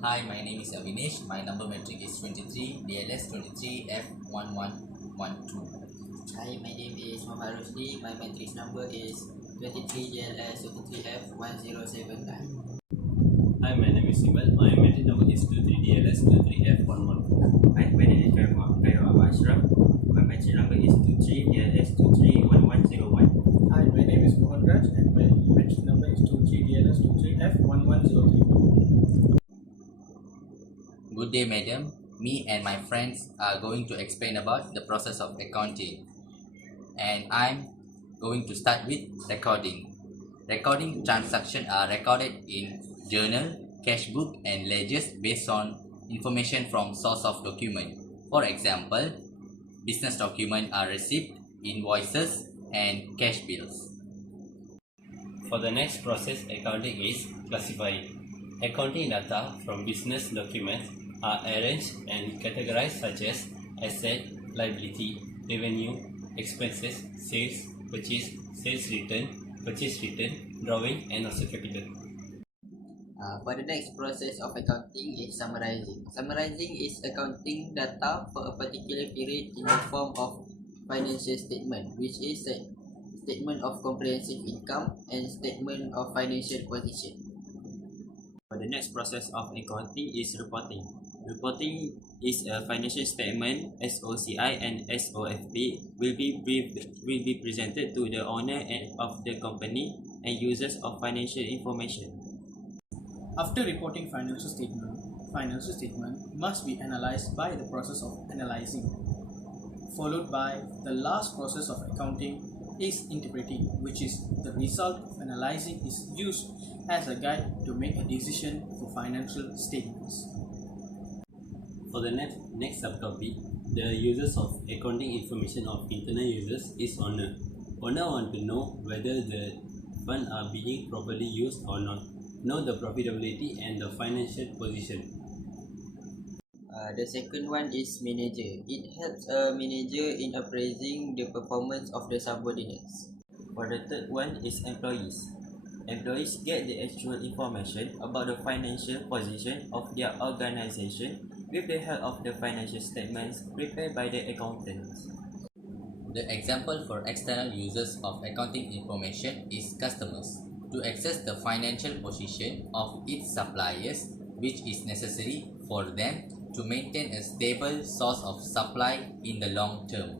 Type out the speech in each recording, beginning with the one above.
Hi, my name is Avinesh. My number metric is 23, DLS 23F1112. Hi, my name is Muhammad Rusdi. My matrix number is 23 JLS 23F1079. Hi, my name is Simal. My matric number is 23DLS 23F114. Hi, my name is Khairul Ashraf. My matric number is 23DLS 231101. Hi, my name is Mohan Raj and my matric number is 23DLS 23F1103. Good day, madam. Me and my friends are going to explain about the process of accounting. And I'm going to start with recording. Recording transactions are recorded in journal, cash book, and ledgers based on information from source of document. For example, business documents are receipt, invoices, and cash bills. For the next process, accounting is classifying. Accounting data from business documents are arranged and categorized such as asset, liability, revenue, expenses, sales, purchase, sales return, purchase return, drawing, and also capital. For the next process of accounting is summarizing. Summarizing is accounting data for a particular period in the form of financial statement, which is a statement of comprehensive income and statement of financial position. For the next process of accounting is reporting. Reporting is a financial statement, SOCI and SOFP will be presented to the owner of the company and users of financial information. After reporting financial statement must be analyzed by the process of analyzing, followed by the last process of accounting is interpreting, which is the result of analyzing is used as a guide to make a decision for financial statements. For the next subtopic, the users of accounting information of internal users is owner. Owner want to know whether the funds are being properly used or not. Know the profitability and the financial position. The second one is manager. It helps a manager in appraising the performance of the subordinates. For the third one is employees. Employees get the actual information about the financial position of their organization with the help of the financial statements prepared by the accountants. The example for external users of accounting information is customers to access the financial position of its suppliers, which is necessary for them to maintain a stable source of supply in the long term.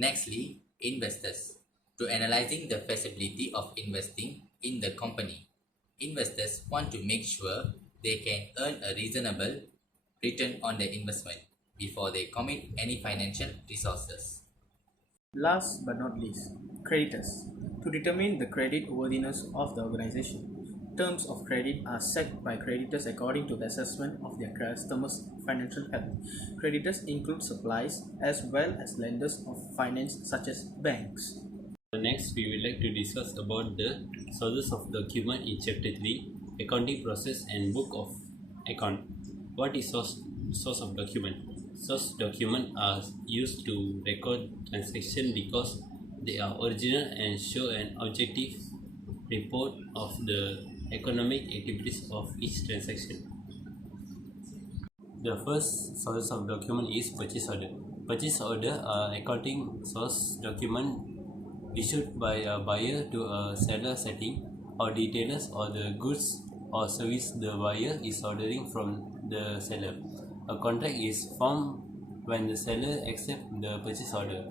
Nextly, investors to analyzing the feasibility of investing in the company. Investors want to make sure they can earn a reasonable return on their investment before they commit any financial resources. Last but not least, creditors. To determine the credit worthiness of the organization, terms of credit are set by creditors according to the assessment of their customers' financial health. Creditors include suppliers as well as lenders of finance such as banks. Next, we would like to discuss about the sources of document in Chapter 3, Accounting Process and Book of Account. What is source of document? Source documents are used to record transactions because they are original and show an objective report of the economic activities of each transaction. The first source of document is purchase order. Purchase order are accounting source document issued by a buyer to a seller setting or details or the goods or service the buyer is ordering from the seller. A contract is formed when the seller accepts the purchase order.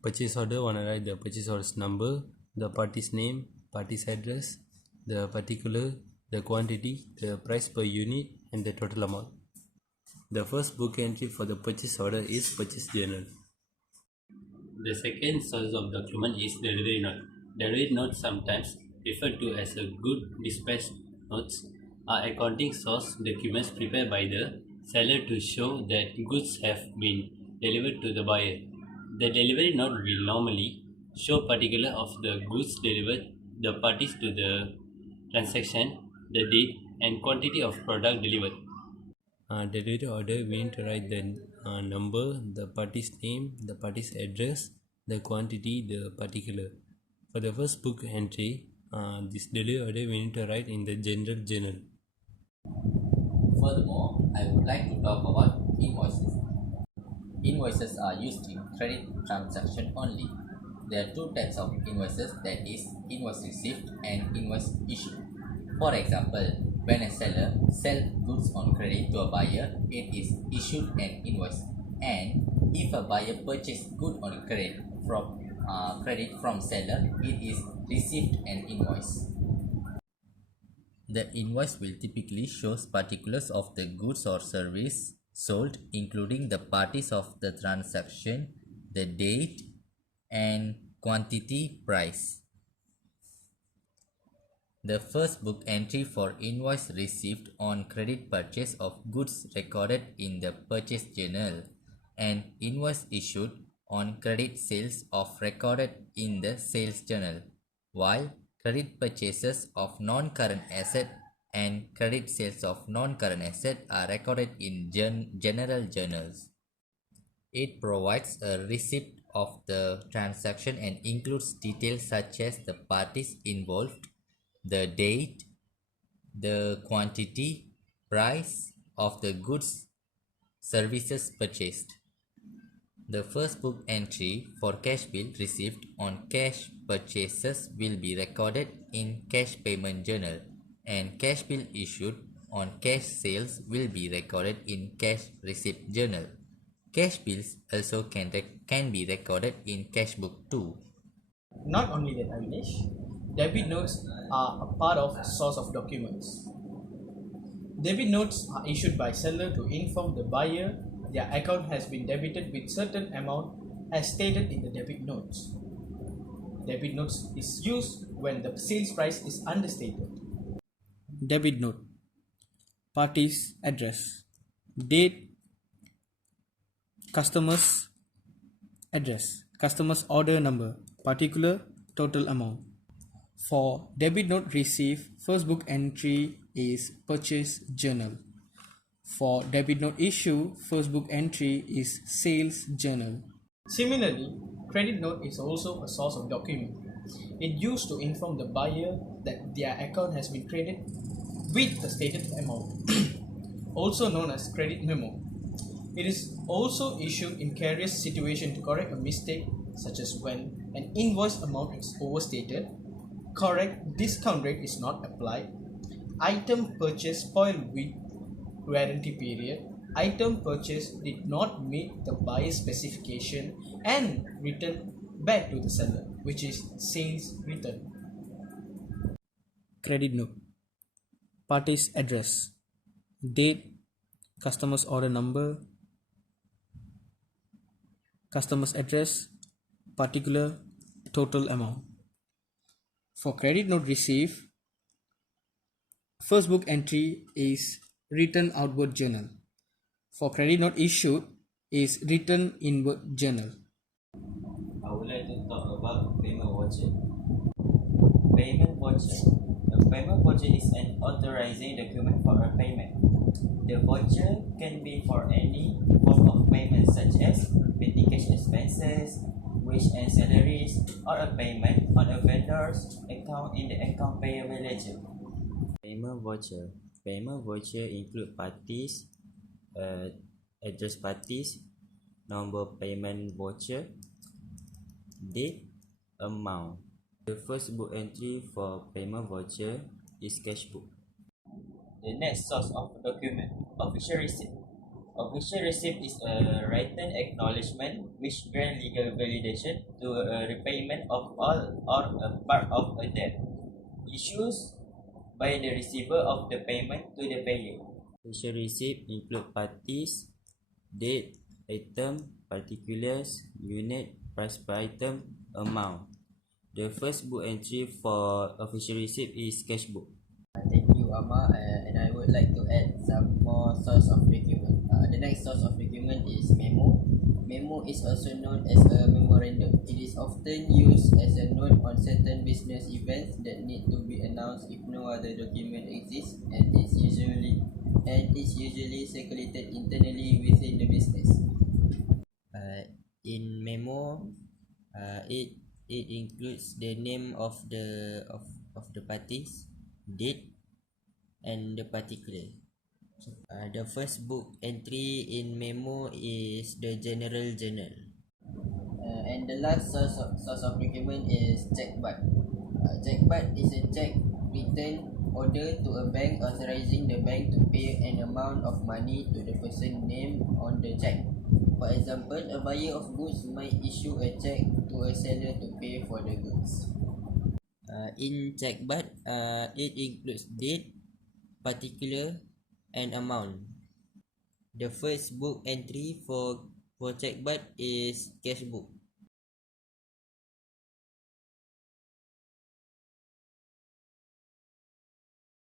Purchase order want to write the purchase order's number, the party's name, party's address, the particular, the quantity, the price per unit, and the total amount. The first book entry for the purchase order is purchase journal. The second source of document is delivery note. Delivery notes, sometimes referred to as a good dispatch notes, are accounting source documents prepared by the seller to show that goods have been delivered to the buyer. The delivery note will normally show particulars of the goods delivered, the parties to the transaction, the date, and quantity of product delivered. Delivery order, we need to write the number, the party's name, the party's address, the quantity, the particular. For the first book entry, this delivery order we need to write in the general journal. Furthermore, I would like to talk about invoices. Invoices are used in credit transaction only. There are two types of invoices, that is invoice received and invoice issued. For example, when a seller sells goods on credit to a buyer, it is issued an invoice. And if a buyer purchases good on credit from seller, it is received an invoice. The invoice will typically show particulars of the goods or service sold, including the parties of the transaction, the date, and quantity price. The first book entry for invoice received on credit purchase of goods recorded in the purchase journal, and invoice issued on credit sales of recorded in the sales journal, while credit purchases of non-current asset and credit sales of non-current asset are recorded in general journals. It provides a receipt of the transaction and includes details such as the parties involved, the date, the quantity, price of the goods, services purchased. The first book entry for cash bill received on cash purchases will be recorded in cash payment journal, and cash bill issued on cash sales will be recorded in cash receipt journal. Cash bills also can be recorded in cash book too. Not only that, Avinash, debit notes are a part of source of documents. Debit notes are issued by seller to inform the buyer their account has been debited with certain amount as stated in the debit notes. Debit notes is used when the sales price is understated. Debit note: party's address, date, customer's address, customer's order number, particular, total amount. For debit note receive, first book entry is purchase journal. For debit note issue, first book entry is sales journal. Similarly, credit note is also a source of document. It used to inform the buyer that their account has been credited with the stated amount, also known as credit memo. It is also issued in carrier's situation to correct a mistake, such as when an invoice amount is overstated, correct discount rate is not applied, item purchase spoiled with warranty period, item purchase did not meet the buyer's specification, and return back to the seller, which is sales return. Credit note: party's address, date, customer's order number, customer's address, particular, total amount. For credit note received, first book entry is written outward journal. For credit note issued is written inward journal. I would like to talk about payment voucher. Payment voucher. A payment voucher is an authorizing document for a payment. The voucher can be for any form of payment such as medication expenses, wage and salaries, or a payment on a vendor's account in the account payable ledger. Payment voucher. Payment voucher include parties, address parties, number payment voucher, date, amount. The first book entry for payment voucher is cash book. The next source of document, official receipt. Official receipt is a written acknowledgement which grants legal validation to a repayment of all or a part of a debt. Issues by the receiver of the payment to the payer. Official receipt include parties, date, item, particulars, unit, price per item, amount. The first book entry for official receipt is cash book. Thank you, Amma, and I would like to add some more source of document. The next source of document is memo. Memo is also known as a memorandum. It is often used as a note on certain business events that need to be announced if no other document exists, and it's usually circulated internally within the business. In memo, it includes the name of the parties, date, and the particular. The first book entry in memo is the general journal. And the last source of document is checkbud. Checkbud is a check written order to a bank authorizing the bank to pay an amount of money to the person named on the check. For example, a buyer of goods might issue a check to a seller to pay for the goods. In checkbud, it includes date, particular, and amount. The first book entry for checkbud is cash book.